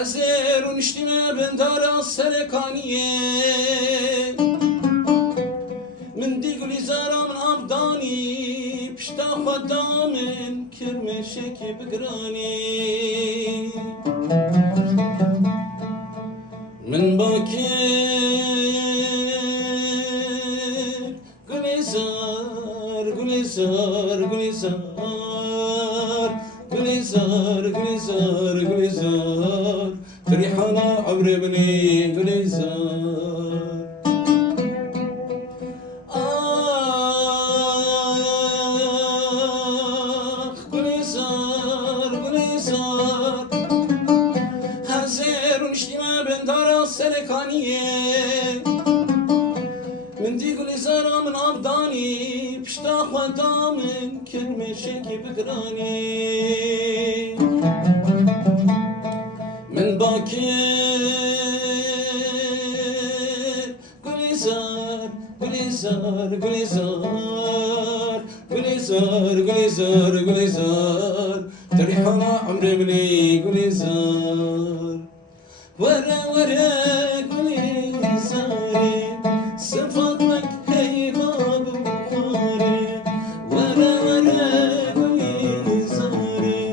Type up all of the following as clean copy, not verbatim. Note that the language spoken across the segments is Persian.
ازر و نشتیمه بندار سرکانیه من دی گلی زارا من افدانی پشتا خدا من کرمشک بگرانی من باکر گلی زار گلی زار گلی زار گلی زار گلی زار گلی زار فرحانا عمر بني قليزار آخ قليزار قليزار هزير ونشتما بندار السلكانية من دي قليزار من أبداني بشتا خدا من كلمة شكي بقراني من باكر قليزار قليزار قليزار قليزار قليزار قليزار تريحنا عمري مني قليزار ورا ورا قليزاري صفاتك هيبة بخاري ورا ورا قليزاري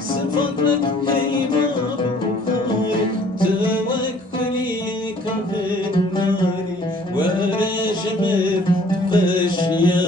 صفاتك هيبة توكلي كفر ناري ورا جمر خشيا